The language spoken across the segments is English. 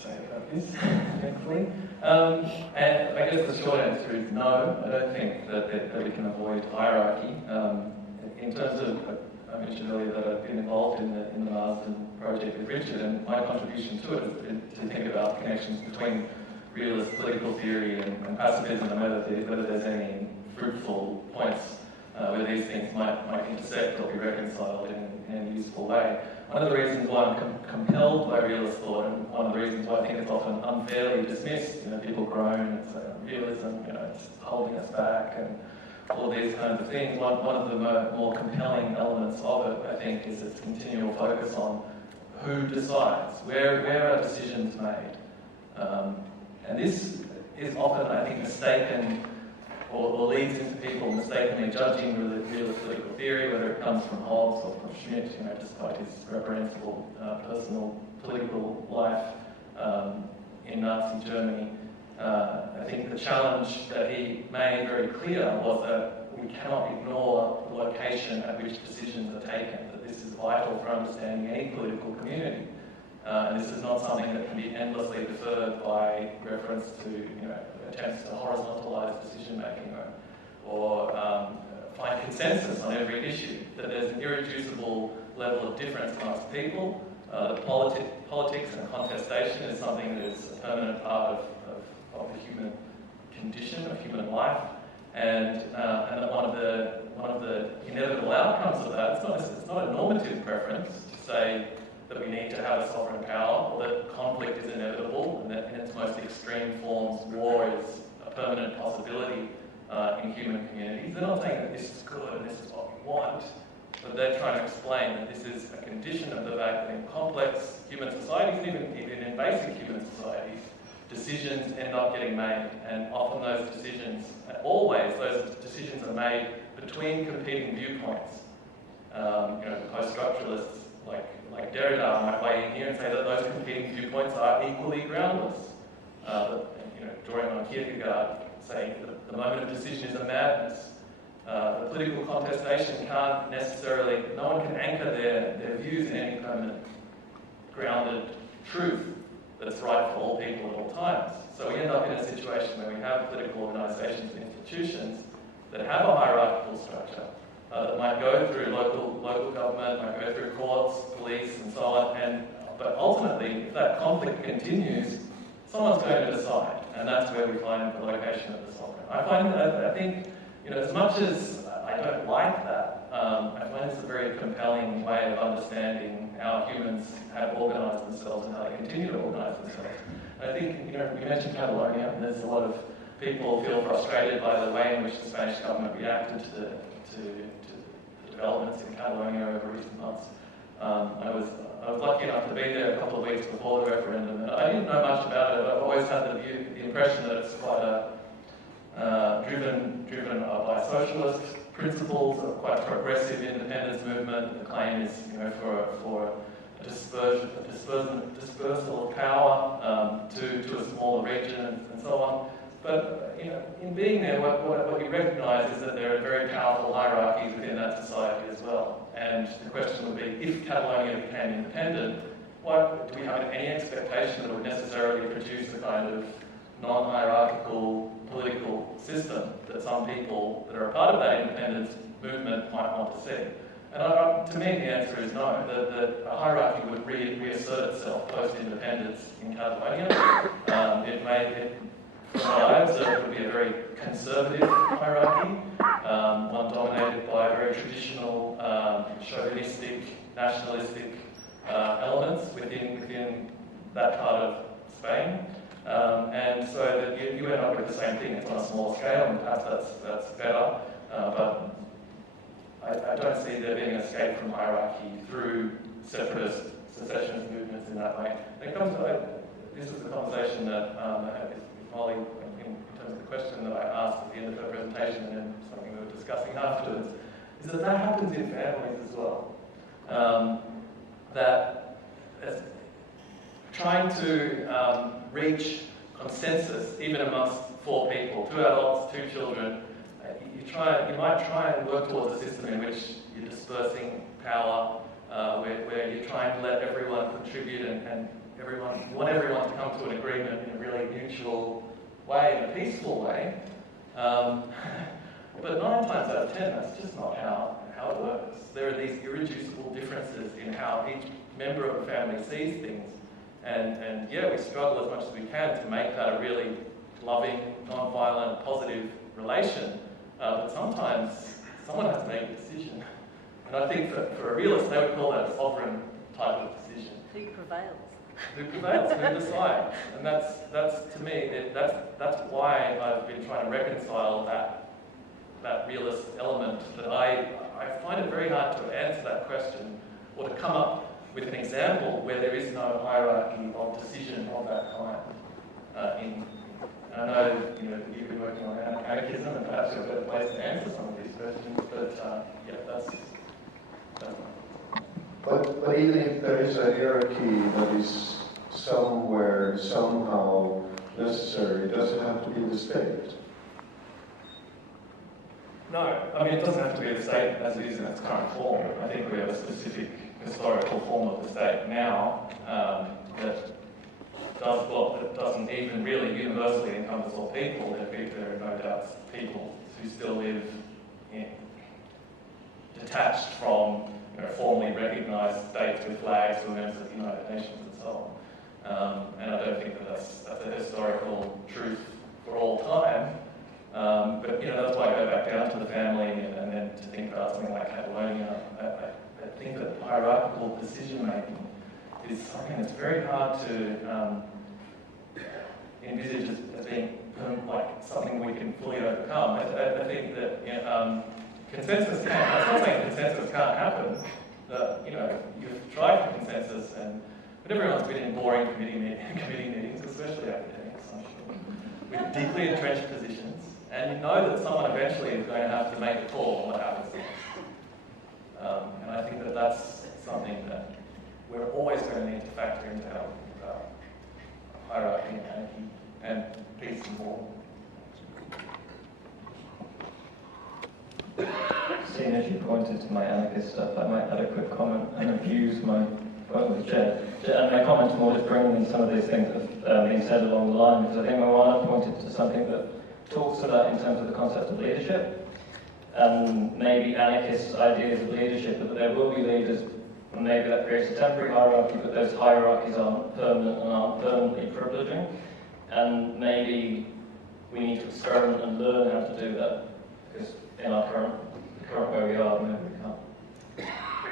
to say about this, thankfully. And I guess the short answer is no. I don't think that we can avoid hierarchy. In terms of, I mentioned earlier that I've been involved in the Marsden project with Richard, and my contribution to it has been to think about connections between realist political theory and pacifism, and whether there's any fruitful points where these things might intersect or be reconciled in a useful way. One of the reasons why I'm compelled by realist thought, and one of the reasons why I think it's often unfairly dismissed, people groan and say, realism, it's holding us back, and all these kinds of things. One of the more compelling elements of it, I think, is its continual focus on who decides, where are decisions made. And this is often, I think, mistaken, or leads into people mistakenly judging realist political theory, whether it comes from Hobbes or from Schmitt, despite his reprehensible personal political life in Nazi Germany. I think the challenge that he made very clear was that we cannot ignore the location at which decisions are taken, that this is vital for understanding any political community. And this is not something that can be endlessly deferred by reference to attempts to horizontalize decision-making or find consensus on every issue, that there's an irreducible level of difference amongst people. Politics and contestation is something that is a permanent part of the human condition, of human life, and that one of the inevitable outcomes of that, it's not a normative preference to say that we need to have a sovereign power, or that conflict is inevitable, and that in its most extreme forms, war is a permanent possibility in human communities. They're not saying that this is good and this is what we want, but they're trying to explain that this is a condition of the fact that in complex human societies, even in basic human societies, decisions end up getting made, and often those decisions are made between competing viewpoints. Post-structuralists like Derrida might weigh in here and say that those competing viewpoints are equally groundless. Drawing on Kierkegaard, saying that the moment of decision is a madness. The political contestation can't necessarily, no one can anchor their views in any permanent grounded truth that's right for all people at all times. So we end up in a situation where we have political organisations and institutions that have a hierarchical structure that might go through local government, might go through courts, police, and so on. But ultimately, if that conflict continues, someone's going to decide, and that's where we find the location of the sovereign. I think, as much as I don't like that, I find it's a very compelling way of understanding how humans have organised themselves and how they continue to organise themselves. And I think, we mentioned Catalonia, and there's a lot of people feel frustrated by the way in which the Spanish government reacted to the developments in Catalonia over recent months. I was lucky enough to be there a couple of weeks before the referendum, and I didn't know much about it. I've always had the impression that it's quite driven by socialist principles, a quite progressive independence movement. The claim is, for a dispersal of power to a smaller region and so on. But in being there, what you recognise is that there are very powerful hierarchies within that society as well. And the question would be, if Catalonia became independent, do we have any expectation that it would necessarily produce the kind of non-hierarchical political system that some people that are a part of that independence movement might want to see? And to me, the answer is no. That a hierarchy would reassert itself post-independence in Catalonia. From what I observed, it would be a very conservative hierarchy, one dominated by very traditional, chauvinistic, nationalistic elements within that part of Spain. And so that you end up with the same thing. It's on a small scale, and perhaps that's better. But I don't see there being an escape from hierarchy through separatist secessionist movements in that way. This is the conversation that I had with Molly in terms of the question that I asked at the end of her presentation, and then something we were discussing afterwards, is that happens in families as well. That trying to reach consensus, even amongst 4 people, 2 adults, 2 children, you might try and work towards a system in which you're dispersing power, where you're trying to let everyone contribute and you want everyone to come come to an agreement in a really mutual way, in a peaceful way. But 9 times out of 10, that's just not how it works. There are these irreducible differences in how each member of a family sees things. And yeah, we struggle as much as we can to make that a really loving, non-violent, positive relation. But sometimes someone has to make a decision. And I think that for a realist, they would call that a sovereign type of decision. Who prevails? Who prevails? Who decides? And that's to me, that's why I've been trying to reconcile that realist element. That I find it very hard to answer that question or to come up with an example where there is no hierarchy of decision of that kind. I know you've been working on anarchism, and perhaps you're a better place to answer some of these questions. But yeah, that's. But even if there is a hierarchy that is somewhere, somehow necessary, does it have to be the state? No, I mean, it doesn't have to be the state as it is in its current form. I think we have a specific historical form of the state now that doesn't even really universally encompass all people. There are no doubt people who still live detached from formally recognised states with flags who are members of the United Nations and so on. And I don't think that that's a historical truth for all time. But that's why I go back down to the family and then to think about something like Catalonia. I think that hierarchical decision making is something that's very hard to envisage as being like something we can fully overcome. I think that consensus can. That's not saying consensus can't happen. You've tried for consensus, but everyone's been in boring committee meetings, especially academics, I'm sure, with deeply entrenched positions, and you know that someone eventually is going to have to make a call on what happens next. And I think that that's something that we're always going to need to factor into how we think about hierarchy and anarchy and peace and war. Seeing as you pointed to my anarchist stuff, I might add a quick comment and abuse my point with Jed. And my comment's more just bringing in some of these things that have been said along the line, because I think Moana pointed to something that talks to that in terms of the concept of leadership. And maybe anarchist ideas of leadership, that there will be leaders, and maybe that creates a temporary hierarchy, but those hierarchies aren't permanent and aren't permanently privileging. And maybe we need to experiment and learn how to do that, because in our current where we are, maybe we can't.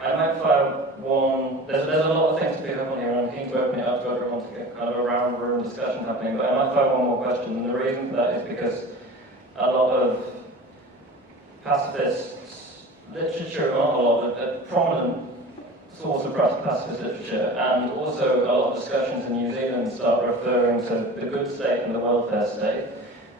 I might fire one. There's a lot of things to pick up on here, and I'm keen to open it up to everyone to get kind of a round room discussion happening. But I might fire one more question, and the reason for that is because a lot of pacifist literature, not a lot, but a prominent source of pacifist literature, and also a lot of discussions in New Zealand start referring to the good state and the welfare state.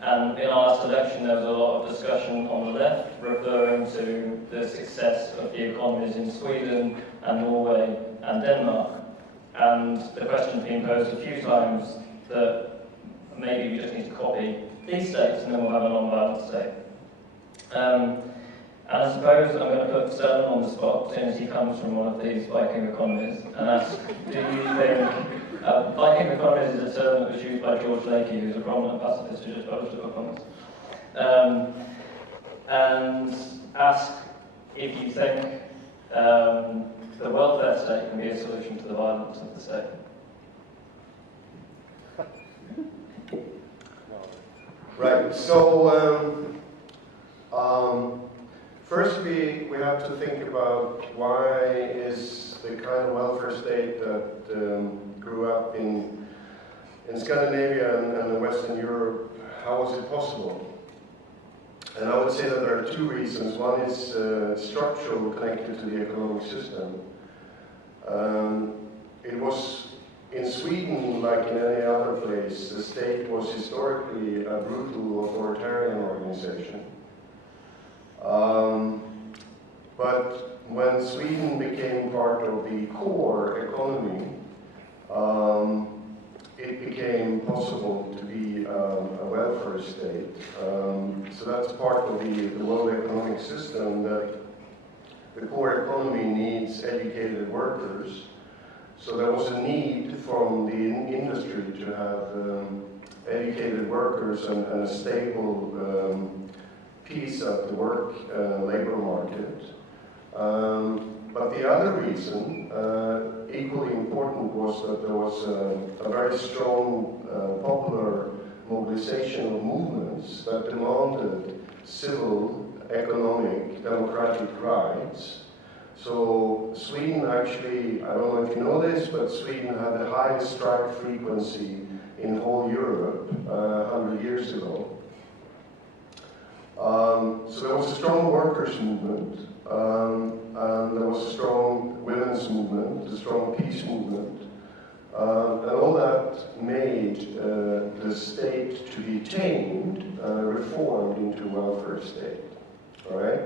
And in our last election, there was a lot of discussion on the left referring to the success of the economies in Sweden and Norway and Denmark. And the question being posed a few times that maybe we just need to copy these states and then we'll have a non-violent state. And I suppose I'm going to put Stellan on the spot, since he comes from one of these Viking economies, and ask, do you think Viking economies is a term that was used by George Lakey, who's a prominent pacifist who just published a book on this, and ask if you think the welfare state can be a solution to the violence of the state. Right, so first we have to think about why is the kind of welfare state that grew up in Scandinavia and Western Europe, how was it possible? And I would say that there are two reasons. One is structural, connected to the economic system. It was in Sweden, like in any other place, the state was historically a brutal authoritarian organization. But when Sweden became part of the core economy, it became possible to be a welfare state. So that's part of the world economic system, that the core economy needs educated workers. So there was a need from the industry to have educated workers and a stable piece of the labor market. But the other reason, equally important, was that there was a very strong popular mobilization of movements that demanded civil, economic, democratic rights. So Sweden actually, I don't know if you know this, but Sweden had the highest strike frequency in whole Europe 100 years ago. So there was a strong workers' movement, and there was a strong women's movement, a strong peace movement, and all that made the state to be tamed, reformed into a welfare state, all right?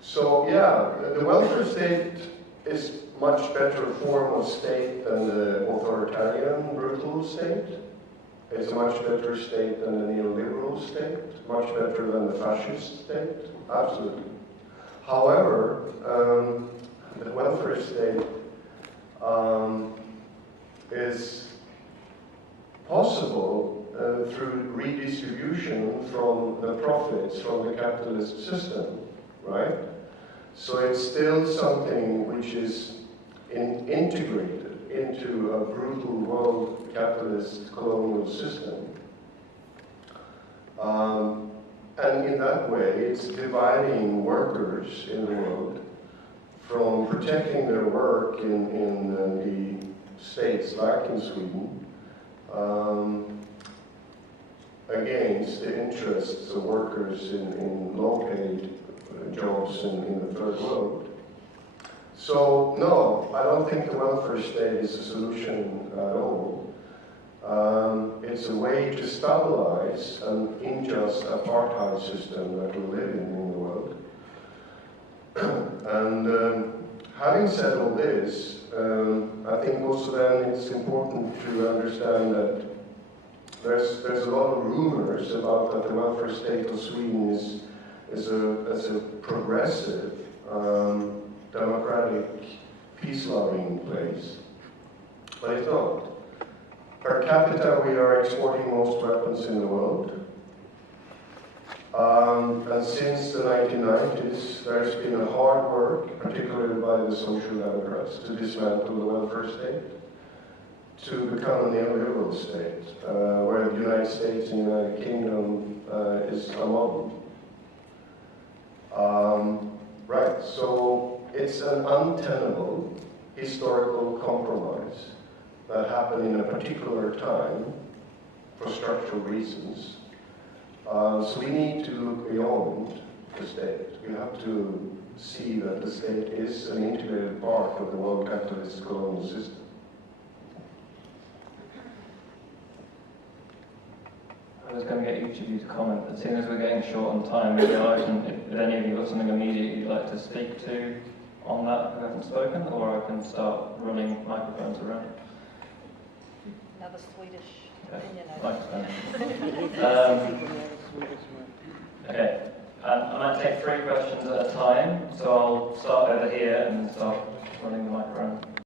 So yeah, the welfare state is much better form of state than the authoritarian, brutal state. It's a much better state than the neoliberal state, much better than the fascist state, absolutely. However, the welfare state is possible through redistribution from the profits from the capitalist system, right? So it's still something which is integrated into a brutal world capitalist colonial system. And in that way, it's dividing workers in the world from protecting their work in the states like in Sweden against the interests of workers in low-paid jobs in the third world. So no, I don't think the welfare state is a solution at all. It's a way to stabilize an unjust apartheid system that we live in the world. And having said all this, I think also then it's important to understand that there's a lot of rumors about that the welfare state of Sweden is a progressive, democratic, peace-loving place, but it's not. Per capita, we are exporting most weapons in the world. And since the 1990s, there's been a hard work, particularly by the Social Democrats, to dismantle the welfare state, to become a neoliberal state, where the United States and the United Kingdom is a model. Right, so it's an untenable historical compromise that happened in a particular time for structural reasons. So we need to look beyond the state. We have to see that the state is an integrated part of the world capitalist colonial system. I was going to get each of you to comment, but seeing as we're getting short on time, maybe I can, if any of you have got something immediate you'd like to speak to on that who haven't spoken, or I can start running microphones around. Another Swedish opinion. opinion. Okay, I might take 3 questions at a time, so I'll start over here and start running the microphone.